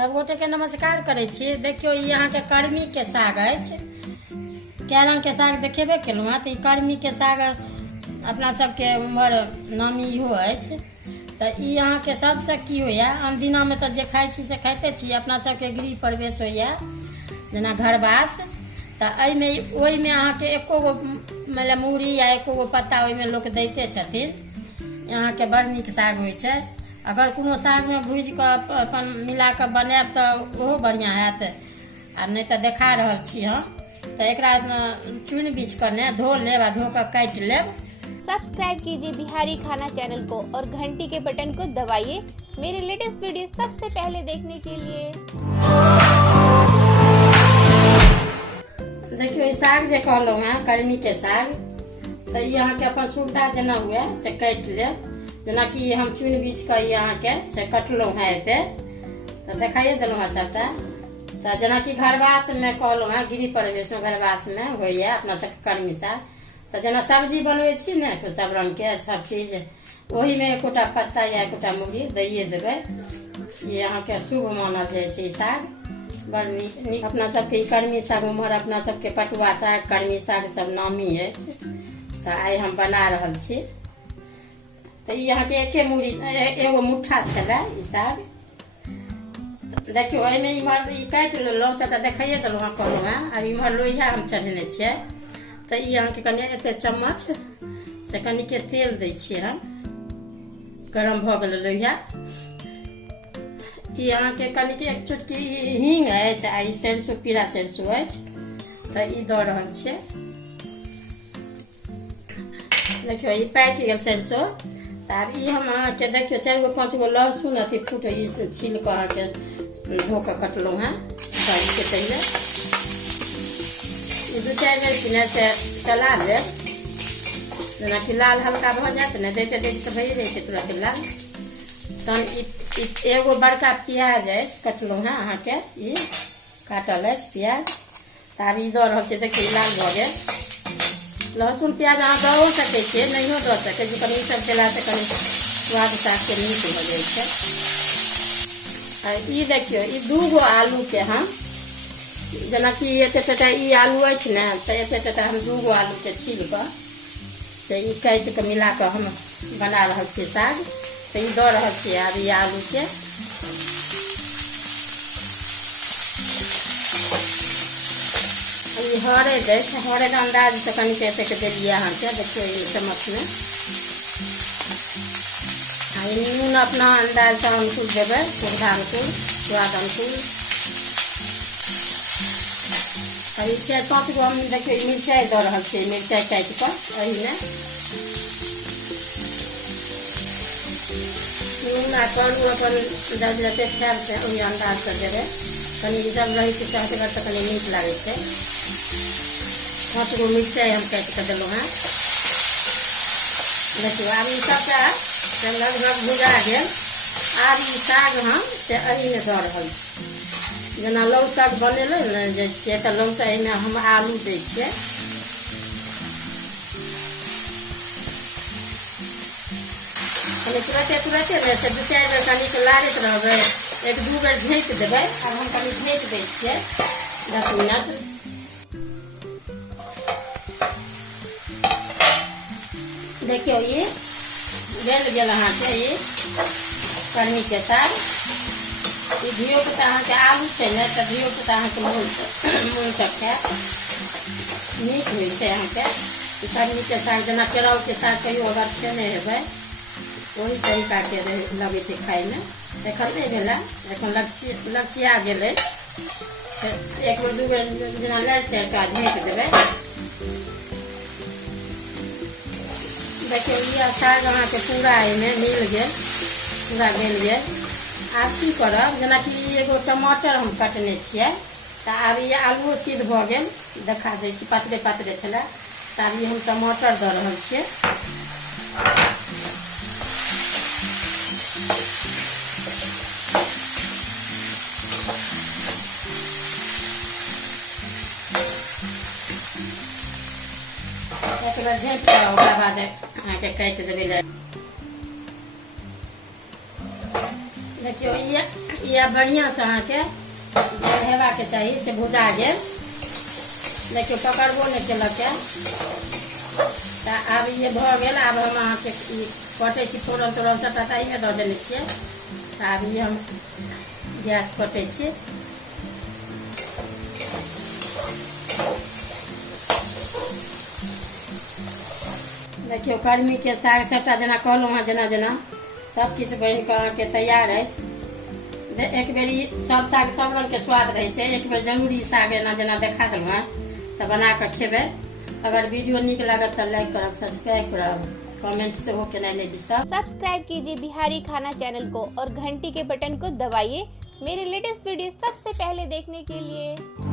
सब गोटे के नमस्कार करे छी। देखियो ई यहाँ के कर्मी के साग अछि। कै रंग के साग देखेबे केलहुँ हँ। तो कर्मी के साग अपना सबके उम्हर नामी इहो अछि। तो ई यहाँ के सबसे की होइया, अनदिना में तो जे खाइ छी से खाइते छी। अपना सबके गृह प्रवेश होइया जेना घरवास, तो एहिमे ओहिमे अहाँ के एको गो मतलब मूड़ी या एको गो पत्ता ओहिमे लोक दैते छथिन। यहाँ के बड़ नीक साग होइ छै। अगर कोनो साग में भूज के अपन मिला के बनाएब तो ओहो बढ़िया हैत। आ नहीं तो देखा रहल छी हम। तो एकरा चुनि बीछ कर ने धो लेब, धो कर काटि लेब। सब्सक्राइब कीजिए बिहारी खाना चैनल को और घंटी के बटन को दबाइए मेरे लेटेस्ट वीडियो सबसे पहले देखने के लिए। देखियो ई साग जे कहलहुँ हैं कर्मी के साग, तो यहाँ के अपन सुविधा जना हुए से काटि लेब। जना कि हम चुनि बीछ के यहाँ के से कटलहुँ हैं एते, तो देखाइए देलहुँ हैं सबटा। तो जना कि घरवास में कहलहुँ हैं गृह प्रवेश में घरवास में होइए अपना सबके कर्मी साग। तो जना सब्जी बनबै छी ने सब रंग के सब चीज, वही में एकोटा पत्ता या एकोटा मूड़ी दैये देबै। ये यहाँ के शुभ मानल जाइ छै। साग बड़ नीक अपना सबके कर्मी साग उम्हर अपना सबके पटुआ साग कर्मी साग सब नामी अछि। तो आइ हम बना रहल छी। तो यहाँ के एके मूड़ी एगो मुट्ठा छलै ई साग। देखियो एहिमे इम्हर ई काटि लेलहुँ, सबटा देखाइए देलहुँ हँ कहलहुँ हैं। अब इम्हर लोहिया हम चढ़ेने छियै। तो ई यहाँ के कनि एते चम्मच से कनि के तेल दै छियै हम। गरम भऽ गेल लोहिया। ई यहाँ के कनि के एक चुटकी हींग अछि आ ई सरसों पीरा सरसों अछि। तो ई दऽ रहल छियै। देखियो ई पाकि गेल सरसों। आब ई हम अहाँके देखियो 4 गो 5 गो लहसुन अथी फूट छील के अहाँके धो के कटलहुँ हैं डालि के पहले। 2-4 बेर से चला लेब, जेना कि लाल हल्का भऽ जायत ने, देते देते तो भइए जाइ छै तुरंत लाल। तहन एगो बड़का प्याज अछि कटलहुँ हैं अहाँके, ई काटल अछि प्याज। तऽ आब ई दऽ रहल छै। देखियो लाल भऽ गेल। लहसुन प्याज अहाँ दऽ सकै छियै, नहियो दऽ सकै छी। कनि सब देलासँ कनि स्वाद सागके नीक भऽ जाइ छै। आ ई देखियो ई 2 गो आलू के हम, जेना कि एते टटा ई आलू अछि ने, तो एते टटा हम 2 गो आलू के छील कऽ से ई काटि के मिला के हम बना रहल छियै साग। तो ई दऽ रहल छियै आब ई आलू के। ई हरैद अछि, हरैद अंदाज से कनि के एते के देलियै अहाँके। देखियो ई चम्मच में। आ ई नून अपना अंदाज से अनुकूल देबै, सुविधा अनुकूल स्वाद अनुकूल। आ ई 4-5 गो हम देखियो मिरचाई दऽ रहल छियै, मिरचाई काटि कऽ एही में। नून आ करू अपन जते खायब से ओहि अंदाज से देबै। कनि जब रहै छै चहटगर तऽ कनि नीक लागै छै। 5 गो मिरचाई हम काटि कऽ देलहुँ हैं। देखियो आब ई सबटा लगभग भुजा गेल। आब ई साग हम से एही में दऽ रहल छी। जेना लौ साग बनेलै ने जे छियै, तऽ लौ के एहिमे हम आलू दै छियै। कनि तुरते ने से 2-4 बेर कनि के लारैत रहबै, 1-2 बेर झाँपि देबै। आब हम कनि झाँपि दै छियै 10 मिनट। देखियो ई गल गेल अहाँके ई कर्मी के साग। ई धियो पुता अहाँके आलू छै ने, तऽ धियो पुता अहाँके मोन के खायत, नीक होइ छै अहाँके। ई कर्मी के साग जेना केराउ के साग कहियो अगर खेने हेबै, वही तरीका के लगे छै खाय में। एखन नहीं भेला, एखन लपचिया गेल अछि। 1 बेर 2 बेर जेना लारि चारि का झाँपि देबै। देखियो ई साग अहाँके पूरा एहिमे मिल गेल, पूरा गल गेल। आब की करब, जेना कि एगो टमाटर हम कटने छियै, तऽ आब ई आलू सिद्ध भऽ गेल, देखा दै छी पातरे पातरे छलै। तऽ आब ई हम टमाटर दऽ रहल छियै। एक बेर झाँपि कऽ ओकरा बाद अहाँके काटि देबै। देखियो ई आब बढ़िया से अहाँ के हेबा के चाहिए से भुजा गेल, देखियो पकड़बो नहीं केलक। आब ये भ गेल। आब हम अहाँ के कटे छी फोरन तोरन सबटा ताइमे दऽ देने छियै। आब ये हम गैस कटे छी। देखियो कर्मी के साग सबटा जेना कहलहुँ हँ, जेना जेना सब किछु बनि कऽ अहाँके तैयार अछि। एक बेरी सब साग सब रंग के स्वाद रहै छै, एक बेर जरूर ई साग एना जेना देखा देलहुँ हँ तऽ बना कऽ खेबै। अगर वीडियो नीक लागत तो लाइक करब, सब्सक्राइब करब, कमेंट से हो के नहीं सब। सब्सक्राइब कीजिए बिहारी खाना चैनल को और घंटी के बटन को दबाइए मेरे लेटेस्ट वीडियो सबसे पहले देखने के लिए।